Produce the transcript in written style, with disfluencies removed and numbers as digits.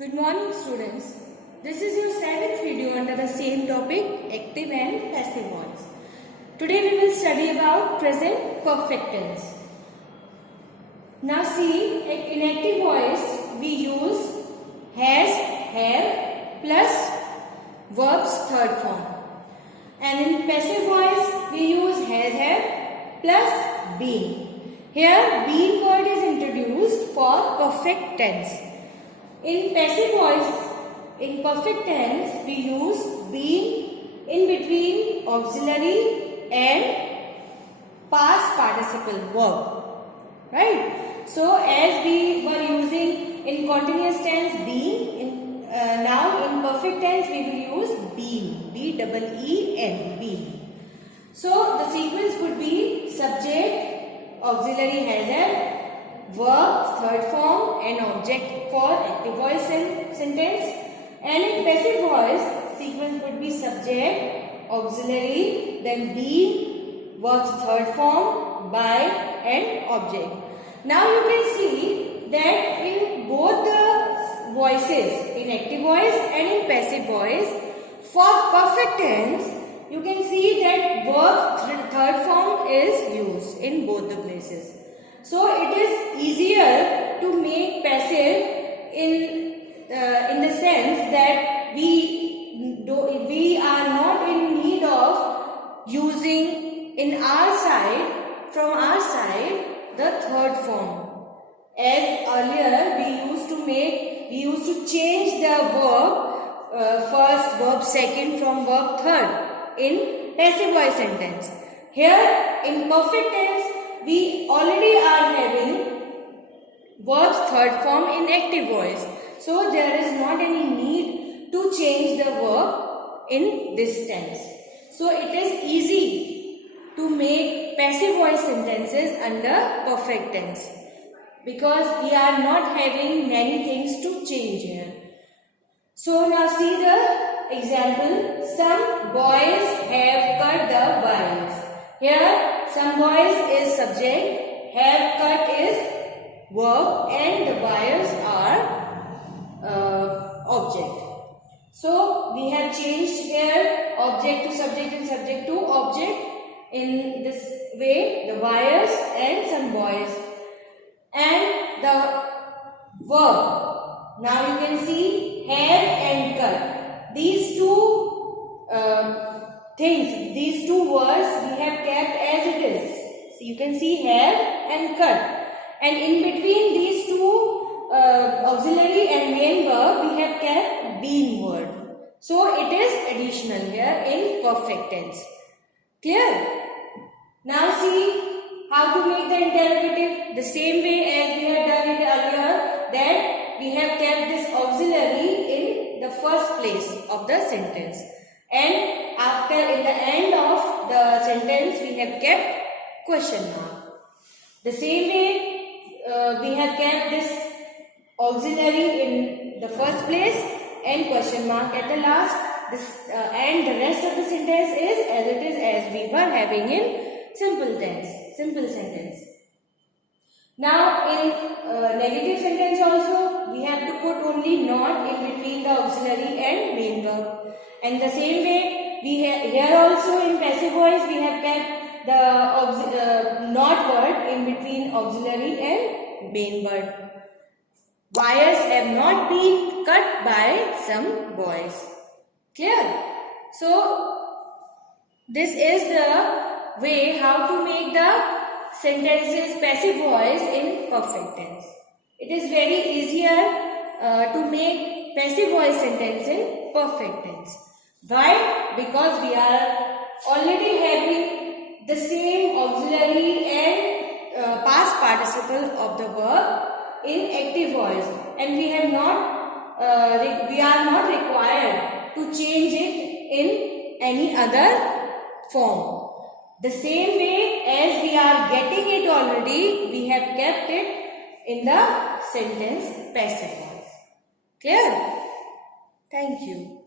Good morning students. This is your 7th video under the same topic, active and passive voice. Today we will study about present perfect tense. Now see, in active voice we use has, have plus verb's third form. And in passive voice we use has, have plus been. Here been word is introduced for perfect tense. In passive voice, in perfect tense, we use been in between auxiliary and past participle verb. Right? So, as we were using in continuous tense been, now in perfect tense we will use been. B-E-E-N, been. So, the sequence would be subject, auxiliary has, verb, third form and object for active voice sentence. And in passive voice, sequence would be subject, auxiliary, then be, verb's third form, by and object. Now you can see that in both the voices, in active voice and in passive voice, for perfect tense, you can see that verb third form is used in both the places. So it is easier to make passive in the sense that we are not in need of using from our side the third form. As earlier we used to change the verb first, verb second from verb third in passive voice sentence. Here in perfect tense we already are having verb's third form in active voice. So there is not any need to change the verb in this tense. So it is easy to make passive voice sentences under perfect tense because we are not having many things to change here. So now see the example. Some boys have cut the wires. Here some boys is subject, have cut is verb and the wires are object. So we have changed here object to subject and subject to object. In this way the wires and some boys. And the verb, now you can see have and cut. These two these two words we have kept as it is. So you can see have and cut. And in between these two auxiliary and main verb we have kept been word. So it is additional here in perfect tense. Clear? Now see how to make the interrogative. The same way as we have done it earlier, that we have kept this auxiliary in the first place of the sentence. And after in the end of the sentence we have kept question mark. The same way we have kept this auxiliary in the first place and question mark at the last. And the rest of the sentence is as it is as we were having in simple sentence. Now in negative sentence also we have to put only not in between the auxiliary and main verb. And the same way here also in passive voice we have kept the not word in between auxiliary and main word. Wires have not been cut by some boys. Clear? So this is the way how to make the sentences passive voice in perfect tense. It is very easier to make passive voice sentence in perfect tense. Why? Because we are already having the same auxiliary and past participle of the verb in active voice, and we are not required to change it in any other form. The same way as we are getting it already, we have kept it in the sentence passive voice. Clear? Thank you.